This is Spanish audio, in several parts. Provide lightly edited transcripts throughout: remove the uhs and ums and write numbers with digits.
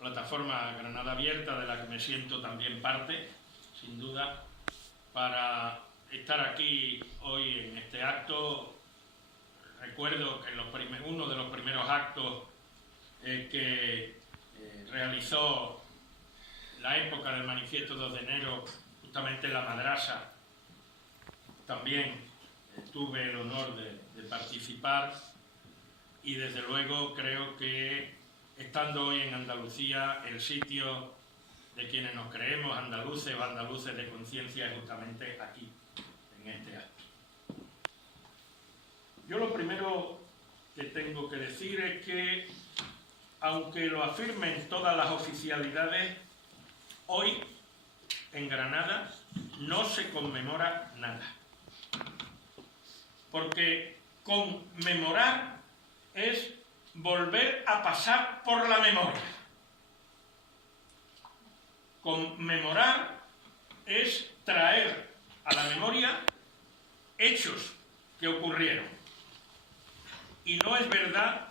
plataforma Granada Abierta, de la que me siento también parte, sin duda, para estar aquí hoy en este acto. Recuerdo que uno de los primeros actos que realizó la época del Manifiesto 2 de enero, justamente en la madrasa, también tuve el honor de participar, y desde luego creo que estando hoy en Andalucía, el sitio de quienes nos creemos andaluces o andaluces de conciencia es justamente aquí, en este acto. Yo lo primero que tengo que decir es que, aunque lo afirmen todas las oficialidades, hoy en Granada no se conmemora nada. Porque conmemorar es volver a pasar por la memoria. Conmemorar es traer a la memoria hechos que ocurrieron. Y no es verdad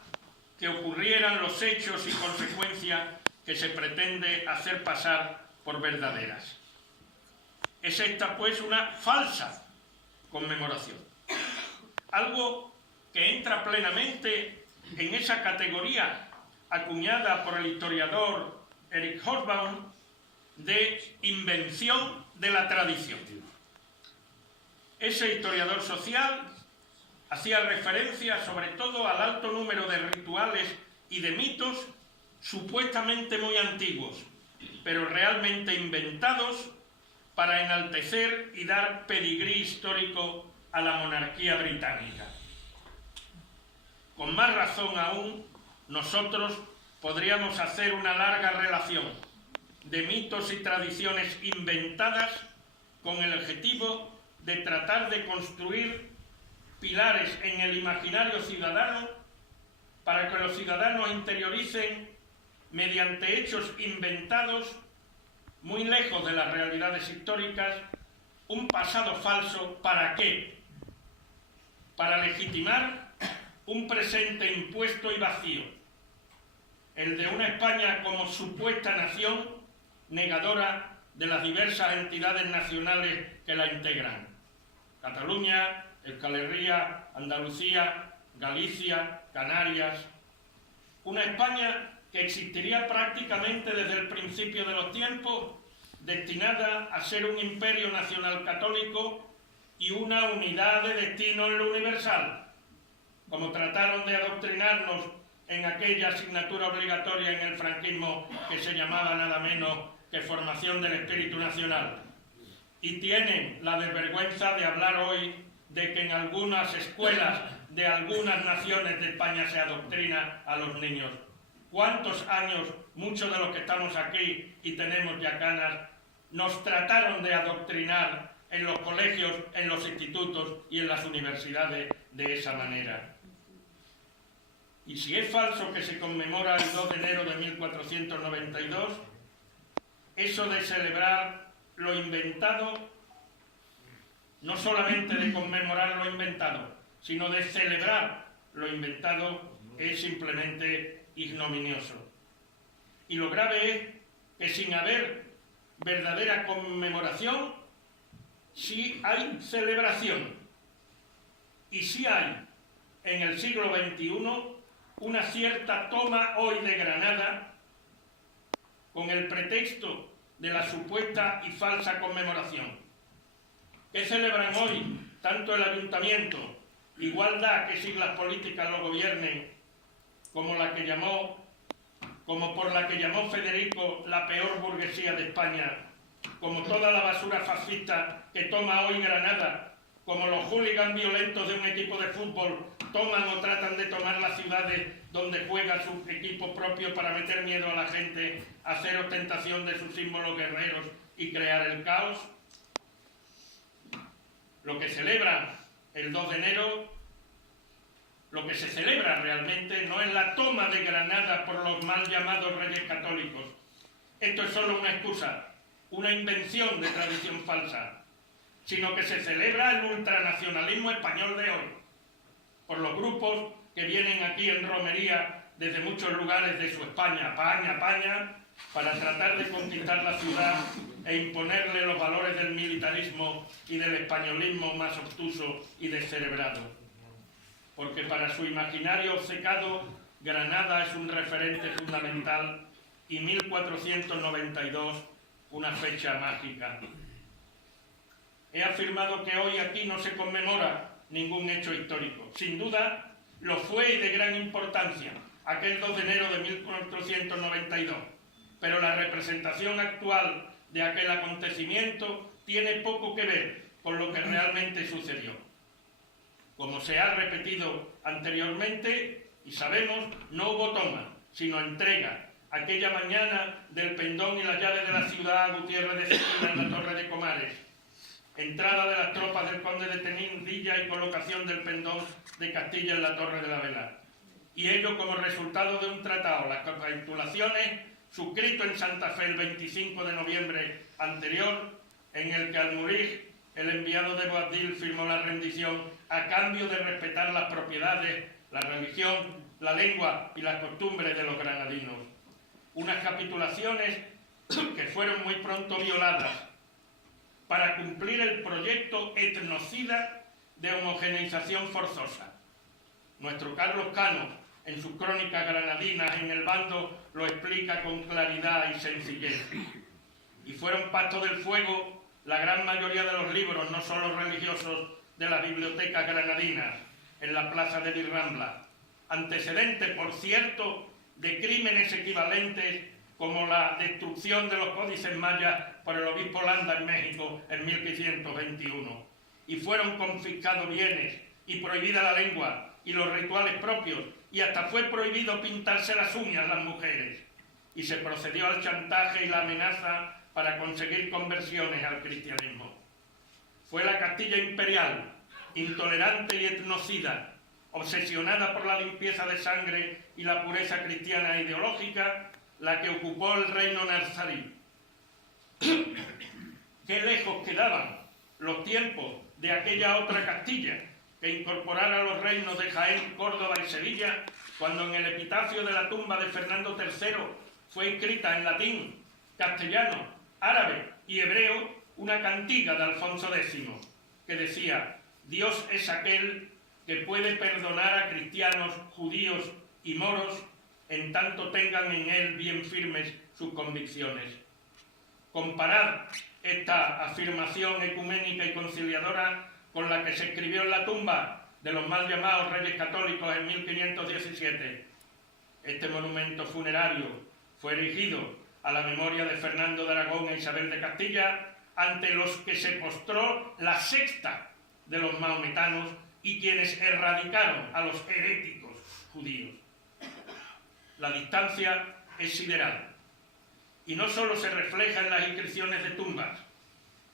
que ocurrieran los hechos y consecuencias que se pretende hacer pasar por verdaderas. Es esta, pues, una falsa conmemoración. Algo que entra plenamente en esa categoría acuñada por el historiador Eric Hobsbawm de invención de la tradición. Ese historiador social hacía referencia sobre todo al alto número de rituales y de mitos supuestamente muy antiguos, pero realmente inventados para enaltecer y dar pedigrí histórico a la monarquía británica. Con más razón aún, nosotros podríamos hacer una larga relación de mitos y tradiciones inventadas con el objetivo de tratar de construir pilares en el imaginario ciudadano para que los ciudadanos interioricen, mediante hechos inventados muy lejos de las realidades históricas, un pasado falso. ¿Para qué? Para legitimar un presente impuesto y vacío, el de una España como supuesta nación negadora de las diversas entidades nacionales que la integran: Cataluña, Euskal Herria, Andalucía, Galicia, Canarias. Una España que existiría prácticamente desde el principio de los tiempos, destinada a ser un imperio nacional católico y una unidad de destino en lo universal, como trataron de adoctrinarnos en aquella asignatura obligatoria en el franquismo que se llamaba nada menos que formación del espíritu nacional. Y tienen la desvergüenza de hablar hoy de que en algunas escuelas de algunas naciones de España se adoctrina a los niños. ¿Cuántos años, muchos de los que estamos aquí y tenemos ya canas, nos trataron de adoctrinar en los colegios, en los institutos y en las universidades de esa manera? Y si es falso que se conmemora el 2 de enero de 1492, eso de celebrar lo inventado, no solamente de conmemorar lo inventado, sino de celebrar lo inventado, es simplemente ignominioso. Y lo grave es que sin haber verdadera conmemoración, sí hay celebración. Y sí hay en el siglo XXI una cierta toma hoy de Granada con el pretexto de la supuesta y falsa conmemoración. ¿Qué celebran hoy tanto el Ayuntamiento, igualdad que siglas políticas lo gobiernen, como por la que llamó Federico la peor burguesía de España, como toda la basura fascista que toma hoy Granada, como los hooligans violentos de un equipo de fútbol toman o tratan de tomar las ciudades donde juega su equipo propio para meter miedo a la gente, hacer ostentación de sus símbolos guerreros y crear el caos? Lo que celebra el 2 de enero, lo que se celebra realmente no es la toma de Granada por los mal llamados reyes católicos. Esto es solo una excusa, una invención de tradición falsa, sino que se celebra el ultranacionalismo español de hoy, por los grupos que vienen aquí en romería desde muchos lugares de su España, Paña, para tratar de conquistar la ciudad e imponerle los valores del militarismo y del españolismo más obtuso y descerebrado. Porque para su imaginario obcecado, Granada es un referente fundamental y 1492 una fecha mágica. He afirmado que hoy aquí no se conmemora ningún hecho histórico. Sin duda, lo fue y de gran importancia aquel 2 de enero de 1492, pero la representación actual de aquel acontecimiento tiene poco que ver con lo que realmente sucedió. Como se ha repetido anteriormente, y sabemos, no hubo toma, sino entrega, aquella mañana del pendón y las llaves de la ciudad a Gutiérrez de Cetina en la Torre de Comares, entrada de las tropas del conde de Tenindilla y colocación del pendón de Castilla en la Torre de la Vela. Y ello como resultado de un tratado, las capitulaciones, suscrito en Santa Fe el 25 de noviembre anterior, en el que Almurig, el enviado de Boabdil, firmó la rendición a cambio de respetar las propiedades, la religión, la lengua y las costumbres de los granadinos. Unas capitulaciones que fueron muy pronto violadas para cumplir el proyecto etnocida de homogeneización forzosa. Nuestro Carlos Cano, en sus crónicas granadinas en el bando, lo explica con claridad y sencillez. Y fueron pacto del fuego la gran mayoría de los libros, no solo religiosos, de las bibliotecas granadinas, en la plaza de Virrambla. Antecedente, por cierto, de crímenes equivalentes como la destrucción de los códices mayas por el obispo Landa en México en 1521. Y fueron confiscados bienes y prohibida la lengua y los rituales propios, y hasta fue prohibido pintarse las uñas las mujeres. Y se procedió al chantaje y la amenaza para conseguir conversiones al cristianismo. Fue la Castilla imperial, intolerante y etnocida, obsesionada por la limpieza de sangre y la pureza cristiana e ideológica, la que ocupó el reino nazarí. Qué lejos quedaban los tiempos de aquella otra Castilla que incorporara los reinos de Jaén, Córdoba y Sevilla, cuando en el epitafio de la tumba de Fernando III fue escrita en latín, castellano, árabe y hebreo una cantiga de Alfonso X, que decía: Dios es aquel que puede perdonar a cristianos, judíos y moros en tanto tengan en él bien firmes sus convicciones. Comparad esta afirmación ecuménica y conciliadora con la que se escribió en la tumba de los mal llamados Reyes Católicos en 1517. Este monumento funerario fue erigido a la memoria de Fernando de Aragón e Isabel de Castilla, ante los que se postró la sexta de los mahometanos y quienes erradicaron a los heréticos judíos. La distancia es sideral, y no solo se refleja en las inscripciones de tumbas.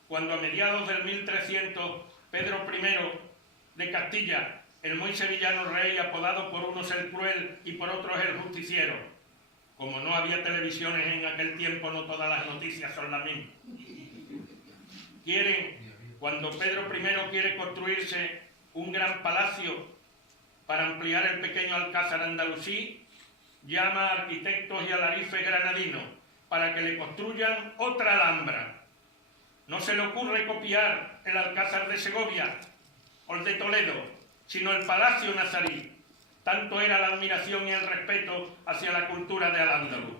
Cuando a mediados del 1300 Pedro I de Castilla, el muy sevillano rey, apodado por unos el cruel y por otros el justiciero, como no había televisiones en aquel tiempo, no todas las noticias son las mismas, cuando Pedro I quiere construirse un gran palacio para ampliar el pequeño alcázar andalusí, llama a arquitectos y alarifes granadinos para que le construyan otra alhambra. No se le ocurre copiar el alcázar de Segovia o el de Toledo, sino el palacio nazarí. Tanto era la admiración y el respeto hacia la cultura de Al-Ándalus.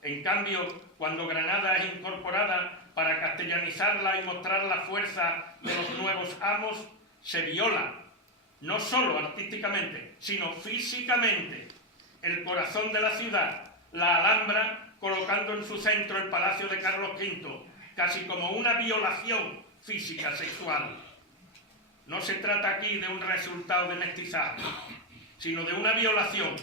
En cambio, cuando Granada es incorporada para castellanizarla y mostrar la fuerza de los nuevos amos, se viola, no solo artísticamente, sino físicamente, el corazón de la ciudad, la Alhambra, colocando en su centro el palacio de Carlos V, casi como una violación física sexual. No se trata aquí de un resultado de mestizaje, sino de una violación,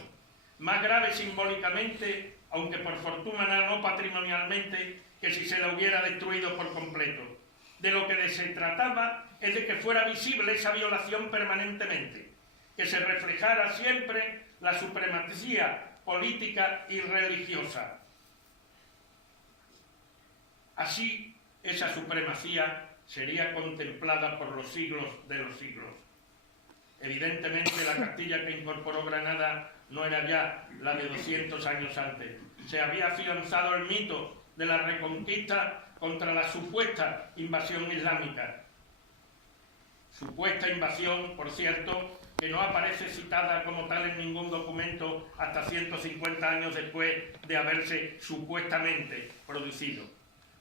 más grave simbólicamente, aunque por fortuna no patrimonialmente, que si se la hubiera destruido por completo. De lo que se trataba es de que fuera visible esa violación permanentemente, que se reflejara siempre la supremacía política y religiosa. Así, esa supremacía sería contemplada por los siglos de los siglos. Evidentemente, la Castilla que incorporó Granada no era ya la de 200 años antes. Se había afianzado el mito de la reconquista contra la supuesta invasión islámica. Supuesta invasión, por cierto, que no aparece citada como tal en ningún documento hasta 150 años después de haberse supuestamente producido.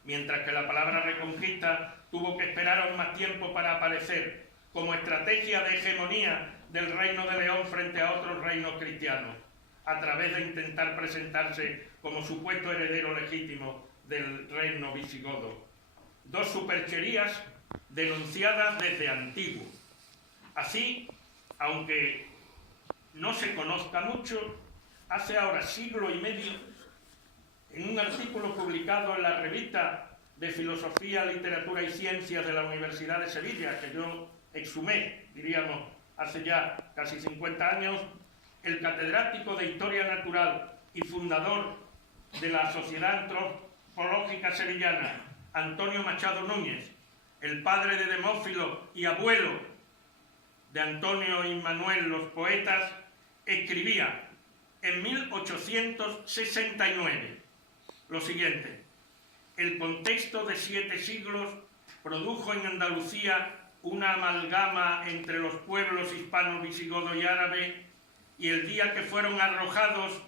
Mientras que la palabra reconquista tuvo que esperar aún más tiempo para aparecer como estrategia de hegemonía del Reino de León frente a otros reinos cristianos, a través de intentar presentarse como supuesto heredero legítimo del reino visigodo. Dos supercherías denunciadas desde antiguo. Así, aunque no se conozca mucho, hace ahora siglo y medio, en un artículo publicado en la revista de Filosofía, Literatura y Ciencias de la Universidad de Sevilla, que yo exhumé, diríamos, hace ya casi 50 años, el catedrático de Historia Natural y fundador de la Sociedad Antropológica Sevillana, Antonio Machado Núñez, el padre de Demófilo y abuelo de Antonio y Manuel los poetas, escribía en 1869 lo siguiente: el contexto de 7 siglos produjo en Andalucía una amalgama entre los pueblos hispano, visigodo y árabe, y el día que fueron arrojados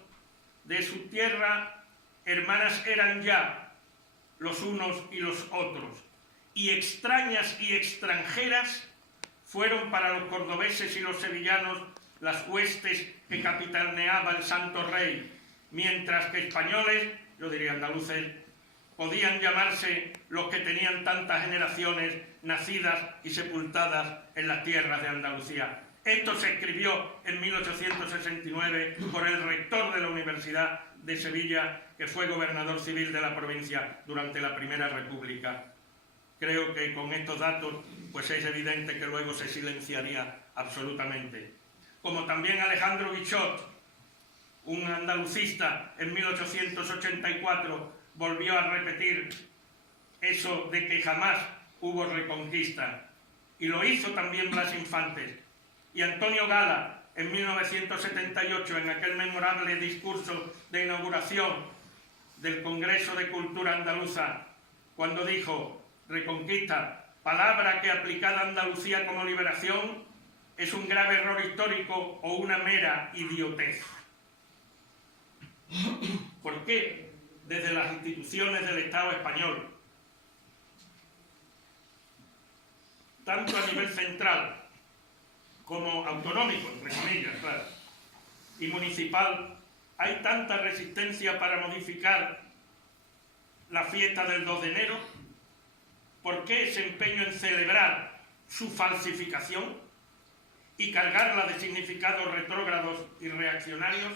de su tierra, hermanas eran ya los unos y los otros, y extrañas y extranjeras fueron para los cordobeses y los sevillanos las huestes que capitaneaba el Santo Rey, mientras que españoles, yo diría andaluces, podían llamarse los que tenían tantas generaciones nacidas y sepultadas en las tierras de Andalucía. Esto se escribió en 1869 por el rector de la Universidad de Sevilla, que fue gobernador civil de la provincia durante la Primera República. Creo que con estos datos pues es evidente que luego se silenciaría absolutamente. Como también Alejandro Bichot, un andalucista, en 1884 volvió a repetir eso de que jamás hubo reconquista. Y lo hizo también Blas Infantes. Y Antonio Gala, en 1978, en aquel memorable discurso de inauguración del Congreso de Cultura Andaluza, cuando dijo: reconquista, palabra que aplicada a Andalucía como liberación es un grave error histórico o una mera idiotez. ¿Por qué desde las instituciones del Estado español, tanto a nivel central como autonómico, entre comillas, claro, y municipal, hay tanta resistencia para modificar la fiesta del 2 de enero? ¿Por qué ese empeño en celebrar su falsificación y cargarla de significados retrógrados y reaccionarios?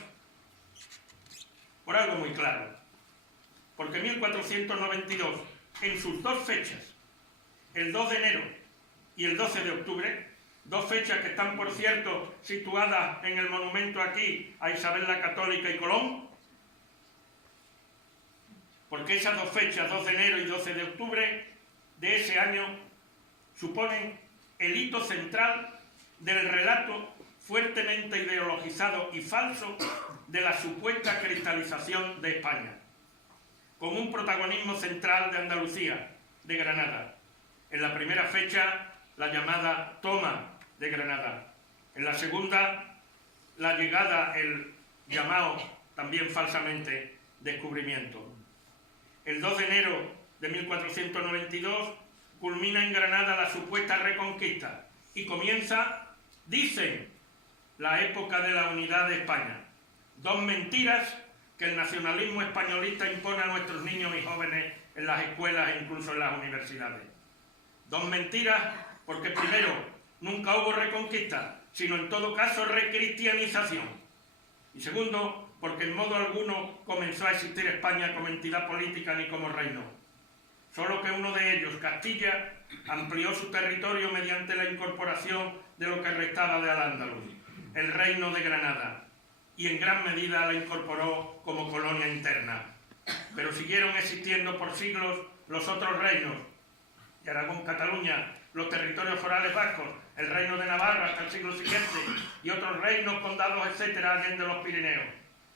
Por algo muy claro. Porque 1492, en sus dos fechas, el 2 de enero y el 12 de octubre, dos fechas que están, por cierto, situadas en el monumento aquí a Isabel la Católica y Colón, porque esas dos fechas, 2 de enero y 12 de octubre de ese año, suponen el hito central del relato fuertemente ideologizado y falso de la supuesta cristalización de España, con un protagonismo central de Andalucía, de Granada. En la primera fecha, la llamada toma de Granada. En la segunda, la llegada, el llamado también falsamente descubrimiento. El 2 de enero de 1492 culmina en Granada la supuesta reconquista y comienza, dicen, la época de la unidad de España. Dos mentiras que el nacionalismo españolista impone a nuestros niños y jóvenes en las escuelas e incluso en las universidades. Dos mentiras porque, primero, nunca hubo reconquista, sino en todo caso recristianización. Y segundo, porque en modo alguno comenzó a existir España como entidad política ni como reino. Solo que uno de ellos, Castilla, amplió su territorio mediante la incorporación de lo que restaba de Al-Ándalus, el reino de Granada, y en gran medida la incorporó como colonia interna. Pero siguieron existiendo por siglos los otros reinos, de Aragón, Cataluña, los territorios forales vascos, el reino de Navarra hasta el siglo siguiente y otros reinos, condados, etcétera, allende los Pirineos.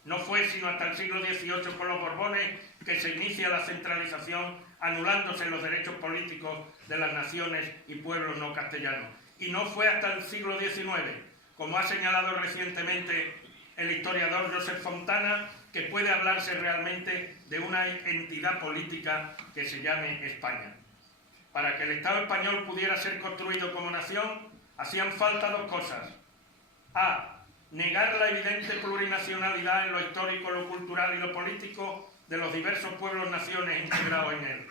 No fue sino hasta el siglo XVIII con los Borbones que se inicia la centralización, anulándose los derechos políticos de las naciones y pueblos no castellanos. Y no fue hasta el siglo XIX, como ha señalado recientemente el historiador Josep Fontana, que puede hablarse realmente de una entidad política que se llame España. Para que el Estado español pudiera ser construido como nación, hacían falta dos cosas. A. Negar la evidente plurinacionalidad en lo histórico, lo cultural y lo político de los diversos pueblos-naciones integrados en él.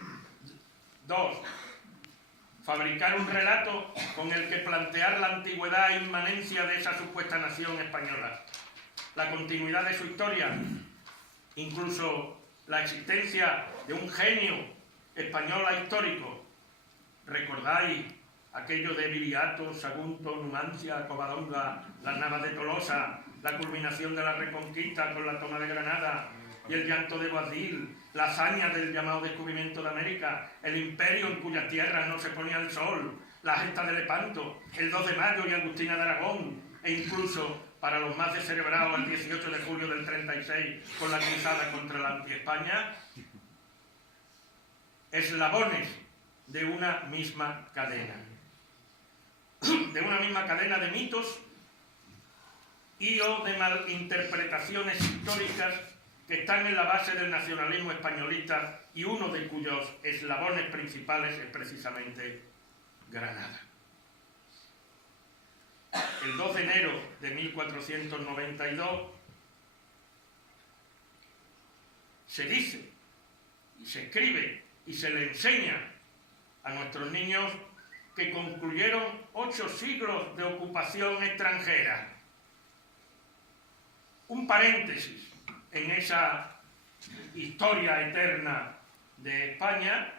2. Fabricar un relato con el que plantear la antigüedad e inmanencia de esa supuesta nación española, la continuidad de su historia, incluso la existencia de un genio español histórico. ¿Recordáis aquello de Viriato, Sagunto, Numancia, Covadonga, las Navas de Tolosa, la culminación de la Reconquista con la toma de Granada y el llanto de Boabdil, la hazaña del llamado descubrimiento de América, el imperio en cuyas tierras no se ponía el sol, la gesta de Lepanto, el 2 de mayo y Agustina de Aragón, e incluso, para los más descerebrados, el 18 de julio del 36 con la cruzada contra la anti-España? Eslabones de una misma cadena. De una misma cadena de mitos y o de malinterpretaciones históricas que están en la base del nacionalismo españolista y uno de cuyos eslabones principales es precisamente Granada. El 2 de enero de 1492 se dice y se escribe y se le enseña a nuestros niños que concluyeron 8 siglos de ocupación extranjera. Un paréntesis en esa historia eterna de España,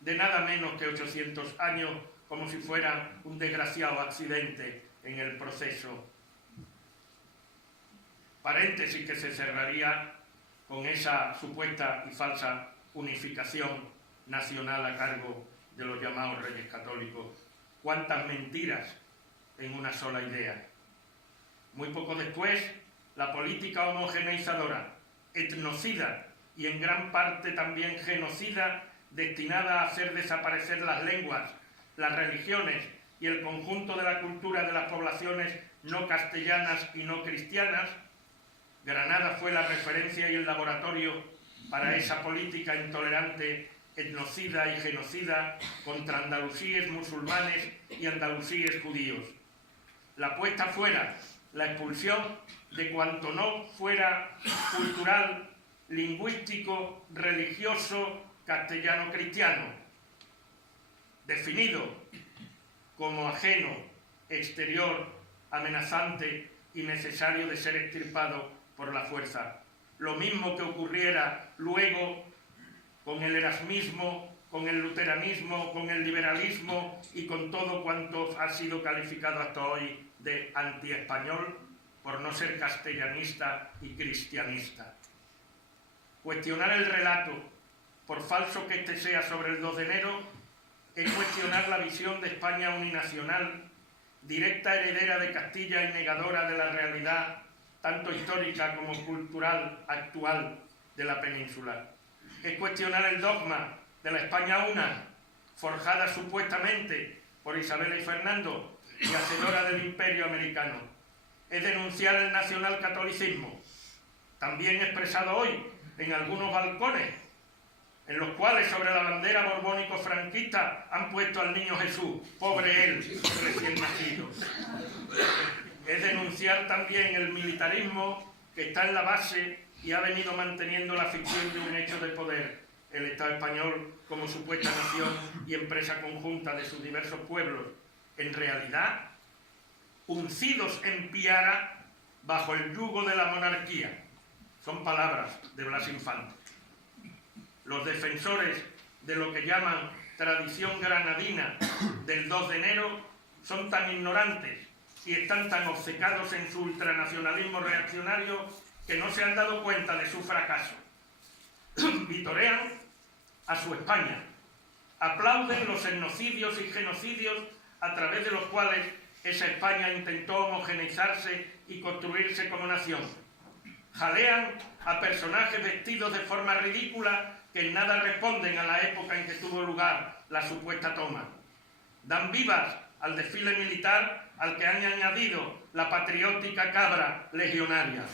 de nada menos que 800 años, como si fuera un desgraciado accidente en el proceso. Paréntesis que se cerraría con esa supuesta y falsa unificación nacional a cargo de los llamados Reyes Católicos. Cuántas mentiras en una sola idea. Muy poco después, la política homogeneizadora, etnocida y en gran parte también genocida, destinada a hacer desaparecer las lenguas, las religiones y el conjunto de la cultura de las poblaciones no castellanas y no cristianas. Granada fue la referencia y el laboratorio para esa política intolerante, etnocida y genocida contra andalusíes musulmanes y andalusíes judíos. La puesta fuera, la expulsión de cuanto no fuera cultural, lingüístico, religioso, castellano-cristiano, definido como ajeno, exterior, amenazante y necesario de ser extirpado por la fuerza. Lo mismo que ocurriera luego con el erasmismo, con el luteranismo, con el liberalismo y con todo cuanto ha sido calificado hasta hoy de antiespañol por no ser castellanista y cristianista. Cuestionar el relato, por falso que éste sea sobre el 2 de enero, es cuestionar la visión de España uninacional, directa heredera de Castilla y negadora de la realidad, tanto histórica como cultural actual de la península. Es cuestionar el dogma de la España una, forjada supuestamente por Isabel y Fernando y hacedora del imperio americano. Es denunciar el nacionalcatolicismo, también expresado hoy en algunos balcones, en los cuales sobre la bandera borbónico-franquista han puesto al niño Jesús, pobre él, recién nacido. Es denunciar también el militarismo que está en la base y ha venido manteniendo la ficción de un hecho de poder, el Estado español como supuesta nación y empresa conjunta de sus diversos pueblos, en realidad uncidos en piara bajo el yugo de la monarquía. Son palabras de Blas Infante. Los defensores de lo que llaman tradición granadina del 2 de enero son tan ignorantes y están tan obcecados en su ultranacionalismo reaccionario que no se han dado cuenta de su fracaso. Vitorean a su España, aplauden los etnocidios y genocidios a través de los cuales esa España intentó homogeneizarse y construirse como nación. Jalean a personajes vestidos de forma ridícula que en nada responden a la época en que tuvo lugar la supuesta toma. Dan vivas al desfile militar al que han añadido la patriótica cabra legionaria.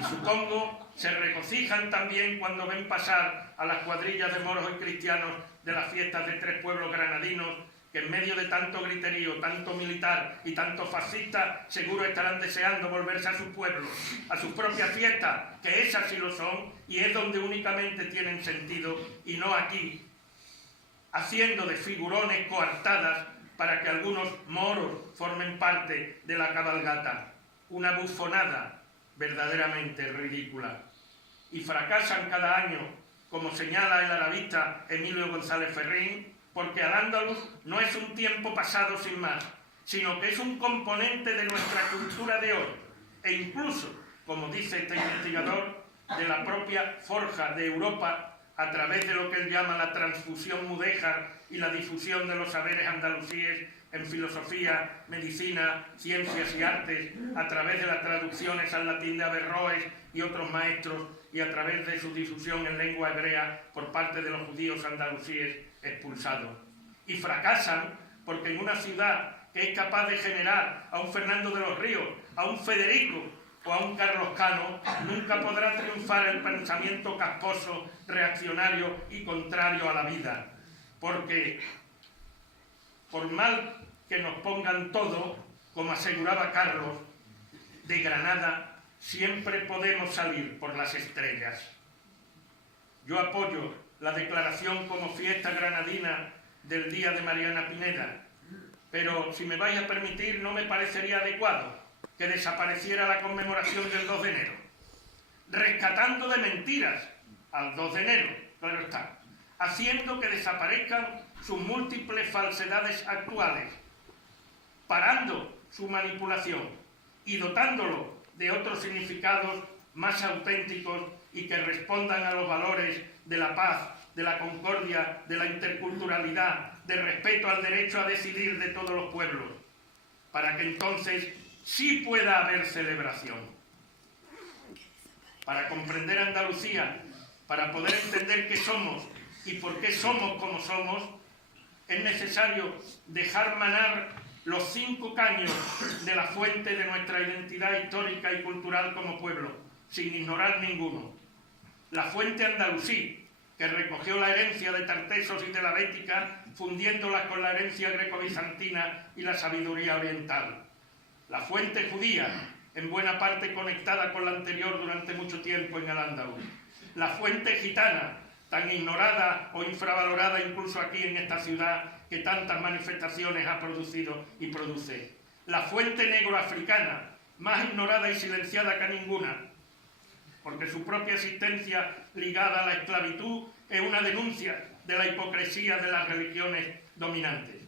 Y supongo se regocijan también cuando ven pasar a las cuadrillas de moros y cristianos de las fiestas de tres pueblos granadinos, que en medio de tanto griterío, tanto militar y tanto fascista, seguro estarán deseando volverse a su pueblo, a sus propias fiestas, que esas sí lo son, y es donde únicamente tienen sentido, y no aquí, haciendo de figurones coartadas para que algunos moros formen parte de la cabalgata. Una bufonada verdaderamente ridícula. Y fracasan cada año, como señala el arabista Emilio González Ferrín, porque Al-Ándalus no es un tiempo pasado sin más, sino que es un componente de nuestra cultura de hoy, e incluso, como dice este investigador, de la propia forja de Europa a través de lo que él llama la transfusión mudéjar y la difusión de los saberes andalusíes en filosofía, medicina, ciencias y artes, a través de las traducciones al latín de Averroes y otros maestros, y a través de su difusión en lengua hebrea por parte de los judíos andalusíes expulsados. Y fracasan porque en una ciudad que es capaz de generar a un Fernando de los Ríos, a un Federico o a un Carlos Cano, nunca podrá triunfar el pensamiento casposo, reaccionario y contrario a la vida. Porque, por mal que nos pongan todo, como aseguraba Carlos, de Granada siempre podemos salir por las estrellas. Yo apoyo la declaración como fiesta granadina del Día de Mariana Pineda, pero si me vais a permitir, no me parecería adecuado que desapareciera la conmemoración del 2 de enero, rescatando de mentiras al 2 de enero, claro está, haciendo que desaparezcan sus múltiples falsedades actuales, parando su manipulación y dotándolo de otros significados más auténticos y que respondan a los valores de la paz, de la concordia, de la interculturalidad, de respeto al derecho a decidir de todos los pueblos, para que entonces sí pueda haber celebración. Para comprender Andalucía, para poder entender qué somos y por qué somos como somos, es necesario dejar manar los 5 caños de la fuente de nuestra identidad histórica y cultural como pueblo, sin ignorar ninguno. La fuente andalusí, que recogió la herencia de Tartesos y de la Bética, fundiéndola con la herencia greco-bizantina y la sabiduría oriental. La fuente judía, en buena parte conectada con la anterior durante mucho tiempo en Al-Ándalus. La fuente gitana, tan ignorada o infravalorada incluso aquí en esta ciudad, que tantas manifestaciones ha producido y produce. La fuente negroafricana, más ignorada y silenciada que ninguna, porque su propia existencia ligada a la esclavitud es una denuncia de la hipocresía de las religiones dominantes.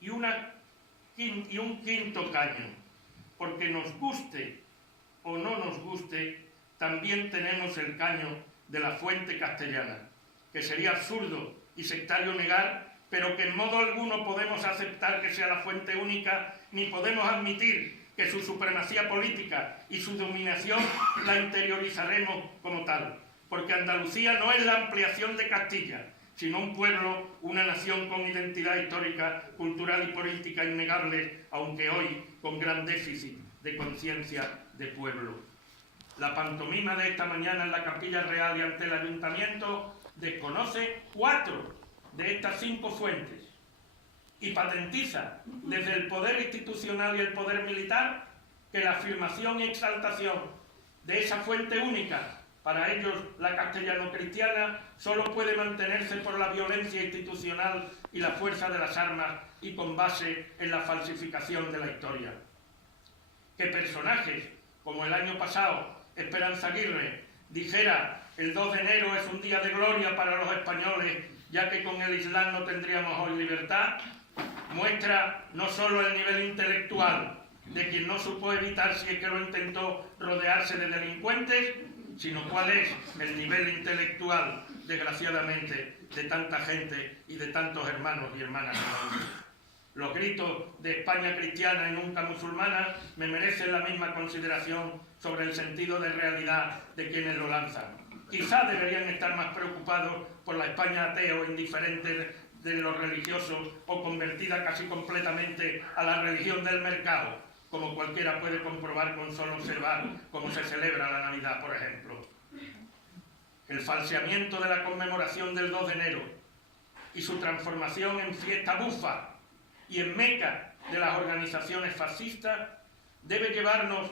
Y un quinto caño, porque nos guste o no nos guste, también tenemos el caño de la fuente castellana, que sería absurdo y sectario negar, pero que en modo alguno podemos aceptar que sea la fuente única, ni podemos admitir que su supremacía política y su dominación la interiorizaremos como tal, porque Andalucía no es la ampliación de Castilla, sino un pueblo, una nación con identidad histórica, cultural y política innegable, aunque hoy con gran déficit de conciencia de pueblo. La pantomima de esta mañana en la Capilla Real y ante el Ayuntamiento desconoce 4 de estas 5 fuentes y patentiza desde el poder institucional y el poder militar que la afirmación y exaltación de esa fuente única, para ellos la castellano-cristiana, solo puede mantenerse por la violencia institucional y la fuerza de las armas y con base en la falsificación de la historia. Que personajes, como el año pasado Esperanza Aguirre, dijera el 2 de enero es un día de gloria para los españoles, ya que con el Islam no tendríamos hoy libertad, muestra no solo el nivel intelectual de quien no supo evitar, si es que lo intentó, rodearse de delincuentes, sino cuál es el nivel intelectual, desgraciadamente, de tanta gente y de tantos hermanos y hermanas. Los gritos de España cristiana y nunca musulmana me merecen la misma consideración sobre el sentido de realidad de quienes lo lanzan. Quizá deberían estar más preocupados por la España atea o indiferente de los religiosos o convertida casi completamente a la religión del mercado, como cualquiera puede comprobar con solo observar cómo se celebra la Navidad, por ejemplo. El falseamiento de la conmemoración del 2 de enero y su transformación en fiesta bufa y en meca de las organizaciones fascistas debe llevarnos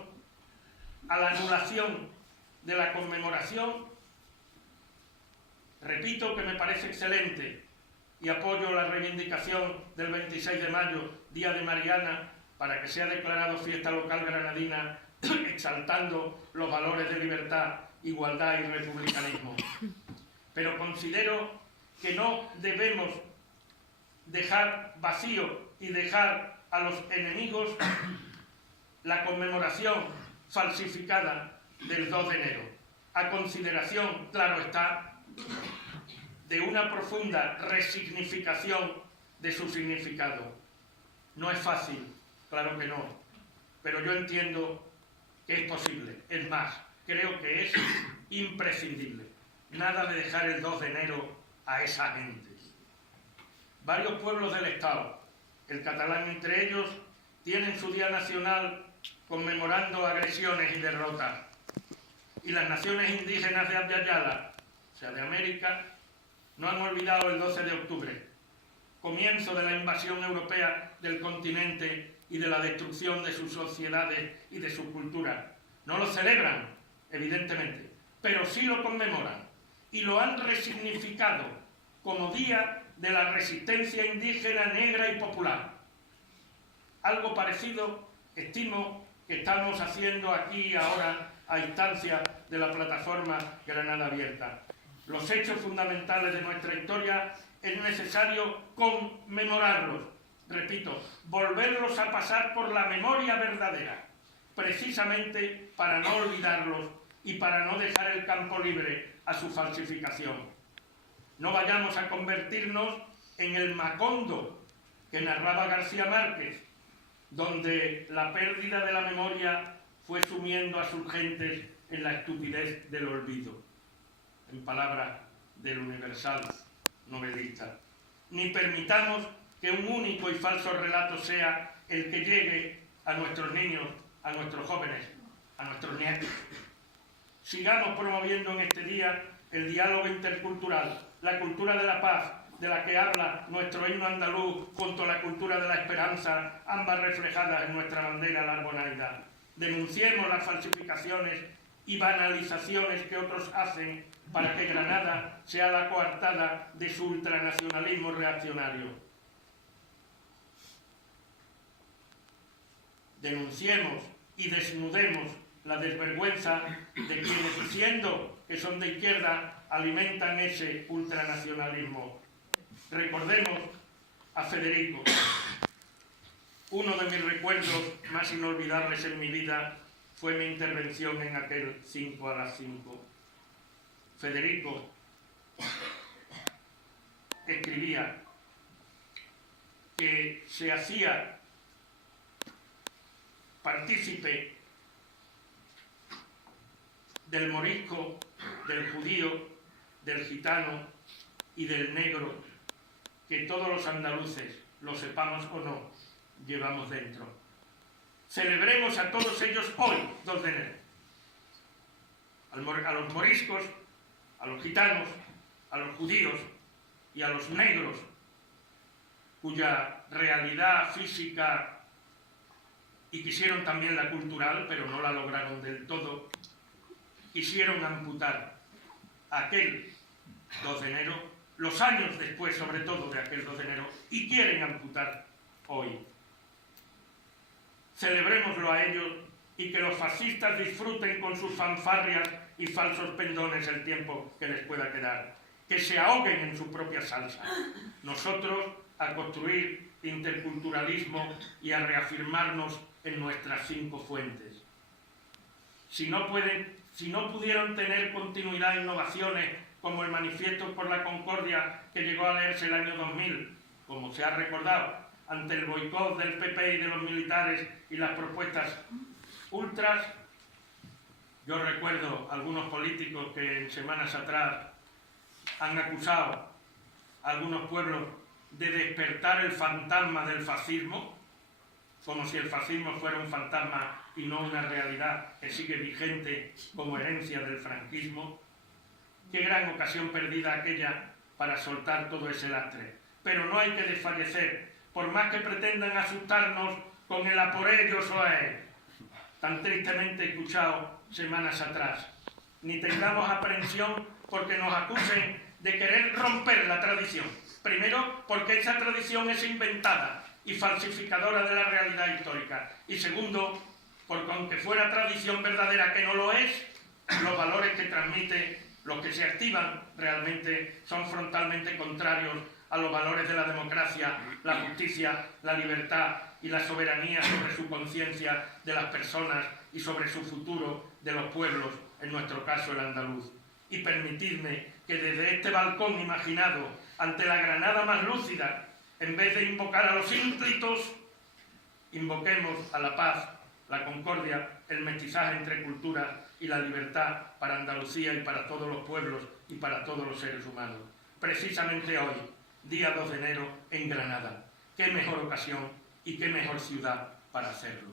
a la anulación de la conmemoración. Repito que me parece excelente y apoyo la reivindicación del 26 de mayo, Día de Mariana, para que sea declarado fiesta local granadina, exaltando los valores de libertad, igualdad y republicanismo. Pero considero que no debemos dejar vacío y dejar a los enemigos la conmemoración falsificada del 2 de enero, a consideración, claro está, de una profunda resignificación de su significado. No es fácil, claro que no, pero yo entiendo que es posible. Es más, creo que es imprescindible. Nada de dejar el 2 de enero a esa gente. Varios pueblos del Estado, el catalán entre ellos, tienen su Día Nacional conmemorando agresiones y derrotas. Y las naciones indígenas de Abya Yala, o sea, de América, no han olvidado el 12 de octubre, comienzo de la invasión europea del continente y de la destrucción de sus sociedades y de su cultura. No lo celebran, evidentemente, pero sí lo conmemoran y lo han resignificado como Día de la Resistencia Indígena Negra y Popular. Algo parecido estimo que estamos haciendo aquí ahora a instancia de la plataforma Granada Abierta. Los hechos fundamentales de nuestra historia es necesario conmemorarlos, repito, volverlos a pasar por la memoria verdadera, precisamente para no olvidarlos y para no dejar el campo libre a su falsificación. No vayamos a convertirnos en el Macondo que narraba García Márquez, donde la pérdida de la memoria fue sumiendo a sus gentes en la estupidez del olvido, en palabras del universal novelista. Ni permitamos que un único y falso relato sea el que llegue a nuestros niños, a nuestros jóvenes, a nuestros nietos. Sigamos promoviendo en este día el diálogo intercultural, la cultura de la paz, de la que habla nuestro himno andaluz, junto a la cultura de la esperanza, ambas reflejadas en nuestra bandera, la arbonaridad. Denunciemos las falsificaciones y banalizaciones que otros hacen para que Granada sea la coartada de su ultranacionalismo reaccionario. Denunciemos y desnudemos la desvergüenza de quienes, diciendo que son de izquierda, alimentan ese ultranacionalismo. Recordemos a Federico. Uno de mis recuerdos más inolvidables en mi vida fue mi intervención en aquel 5 a las 5. Federico escribía que se hacía partícipe del morisco, del judío, del gitano y del negro, que todos los andaluces, lo sepamos o no, llevamos dentro. Celebremos a todos ellos hoy, 2 de enero. A los moriscos, a los gitanos, a los judíos y a los negros, cuya realidad física, y quisieron también la cultural, pero no la lograron del todo, quisieron amputar aquel 2 de enero, los años después, sobre todo, de aquel 2 de enero, y quieren amputar hoy. Celebrémoslo a ellos y que los fascistas disfruten con sus fanfarrias y falsos pendones el tiempo que les pueda quedar. Que se ahoguen en su propia salsa. Nosotros a construir interculturalismo y a reafirmarnos en nuestras 5 fuentes. Si no pueden si no pudieron tener continuidad e innovaciones como el Manifiesto por la Concordia que llegó a leerse el año 2000, como se ha recordado, ante el boicot del PP y de los militares y las propuestas ultras. Yo recuerdo algunos políticos que en semanas atrás han acusado a algunos pueblos de despertar el fantasma del fascismo, como si el fascismo fuera un fantasma y no una realidad que sigue vigente como herencia del franquismo. Qué gran ocasión perdida aquella para soltar todo ese lastre. Pero no hay que desfallecer, por más que pretendan asustarnos con el "a por ellos o a él", tan tristemente escuchado semanas atrás. Ni tengamos aprensión porque nos acusen de querer romper la tradición. Primero, porque esa tradición es inventada y falsificadora de la realidad histórica. Y segundo, porque aunque fuera tradición verdadera, que no lo es, los valores que transmite, los que se activan realmente, son frontalmente contrarios a los valores de la democracia, la justicia, la libertad y la soberanía sobre su conciencia de las personas y sobre su futuro de los pueblos, en nuestro caso el andaluz. Y permitidme que desde este balcón imaginado, ante la Granada más lúcida, en vez de invocar a los ínclitos, invoquemos a la paz, la concordia, el mestizaje entre culturas y la libertad para Andalucía y para todos los pueblos y para todos los seres humanos. Precisamente hoy, día 2 de enero, en Granada. Qué mejor ocasión y qué mejor ciudad para hacerlo.